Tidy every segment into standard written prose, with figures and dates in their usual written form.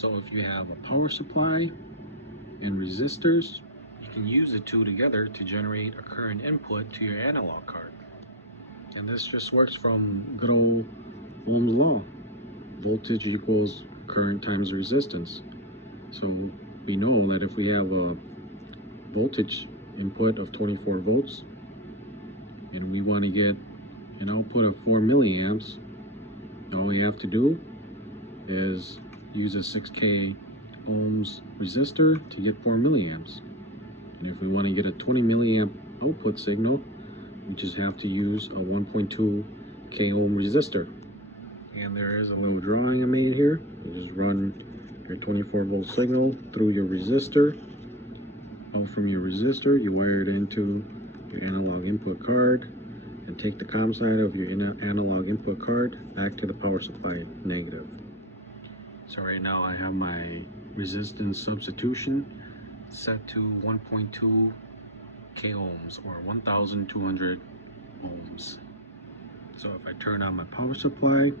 So if you have a power supply and resistors, you can use the two together to generate a current input to your analog card. And this just works from good old Ohm's law. Voltage equals current times resistance. So we know that if we have a voltage input of 24 volts and we want to get an output of 4 milliamps, all we have to do is use a 6K ohms resistor to get 4 milliamps. And if we want to get a 20 milliamp output signal, we just have to use a 1.2 K ohm resistor. And there is a little drawing I made here. You just run your 24 volt signal through your resistor. Out from your resistor, you wire it into your analog input card and take the COM side of your analog input card back to the power supply negative. So right now I have my resistance substitution set to 1.2 K ohms or 1200 ohms. So if I turn on my power supply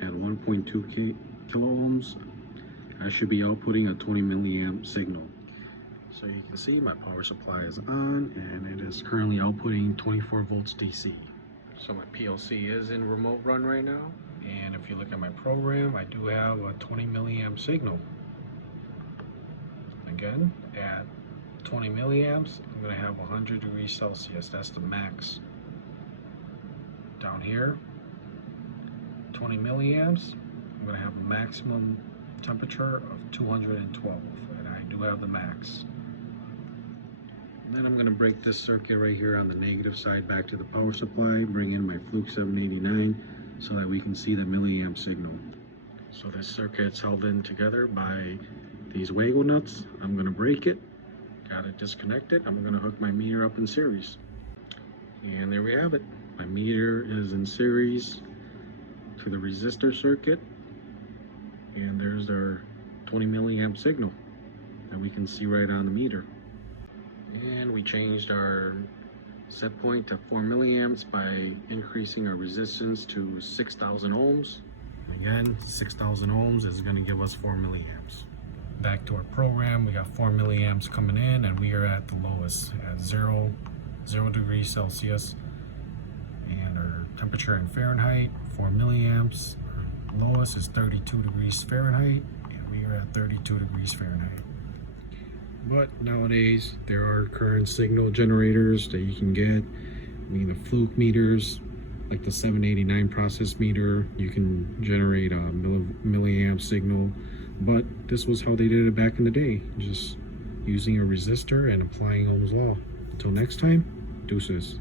at 1.2 kilo ohms, I should be outputting a 20 milliamp signal. So you can see my power supply is on and it is currently outputting 24 volts DC. So my PLC is in remote run right now, and if you look at my program, I do have a 20 milliamp signal. Again, at 20 milliamps, I'm going to have 100 degrees Celsius. That's the max. Down here, 20 milliamps, I'm going to have a maximum temperature of 212, and I do have the max. And then I'm going to break this circuit right here on the negative side back to the power supply, bring in my Fluke 789 so that we can see the milliamp signal. So this circuit's held in together by these Wago nuts. I'm going to break it, got it disconnected. I'm going to hook my meter up in series. And there we have it. My meter is in series to the resistor circuit, and there's our 20 milliamp signal that we can see right on the meter. And we changed our set point to 4 milliamps by increasing our resistance to 6,000 ohms. Again, 6,000 ohms is going to give us 4 milliamps. Back to our program, we got 4 milliamps coming in, and we are at the lowest at 0 degrees Celsius. And our temperature in Fahrenheit, 4 milliamps. Our lowest is 32 degrees Fahrenheit, and we are at 32 degrees Fahrenheit. But nowadays, there are current signal generators that you can get. I mean, the Fluke meters, like the 789 process meter, you can generate a milliamp signal. But this was how they did it back in the day, just using a resistor and applying Ohm's law. Until next time, deuces.